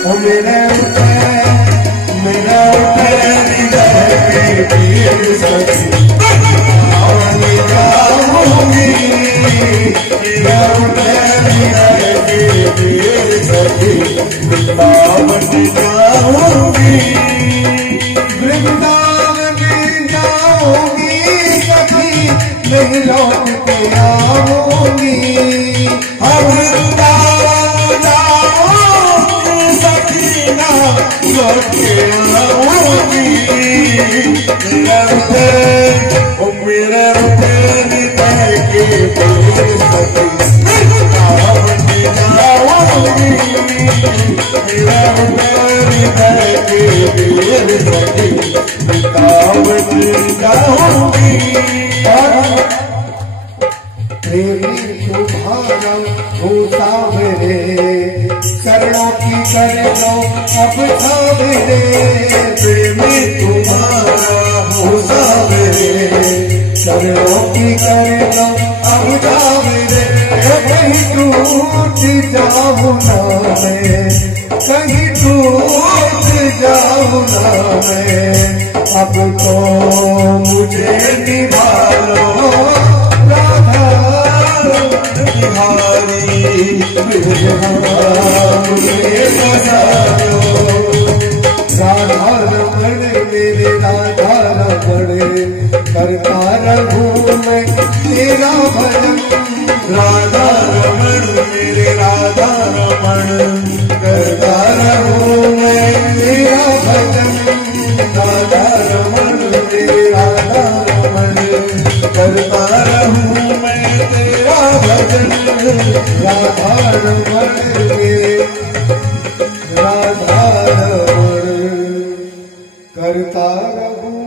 ओ मेरे उठे मेरा उठे हृदय के पीर सखी सावन जाऊंगी। मेरा उठे हृदय के पीर सखी वृंदावन जाऊंगी। वृंदावन जाऊंगी सखी नहीं लौट के आऊंगी। वृंदावन जाऊंगी सखी ना लौट के आऊंगी। मेरा उठे हृदय के पीर सखी वृंदावन जाऊंगी। मेरा उठे हृदय के पीर सखी वृंदावन जाऊंगी। प्रेमी तुम्हारा हो सावरे करणों की कर दो अब सावरे। प्रेमी तुम्हारा हो सावरे करणों की कर दो अब सावरे। कहीं टूट जाऊं ना मैं कहीं टूट जाऊं ना मैं। अब तो मुझे निभालो राधा बिहारी मुझे बसालो। राधा रमण मेरे राधा रमण करता रहूं मैं तेरा भजन। राधा रमण मेरे राधा रमण करता रहूं मैं तेरा भजन। राधा रमण मेरे राधा रमण करता रहूं मैं तेरा भजन। राधा रमण मेरे राधा रमण करता रहूं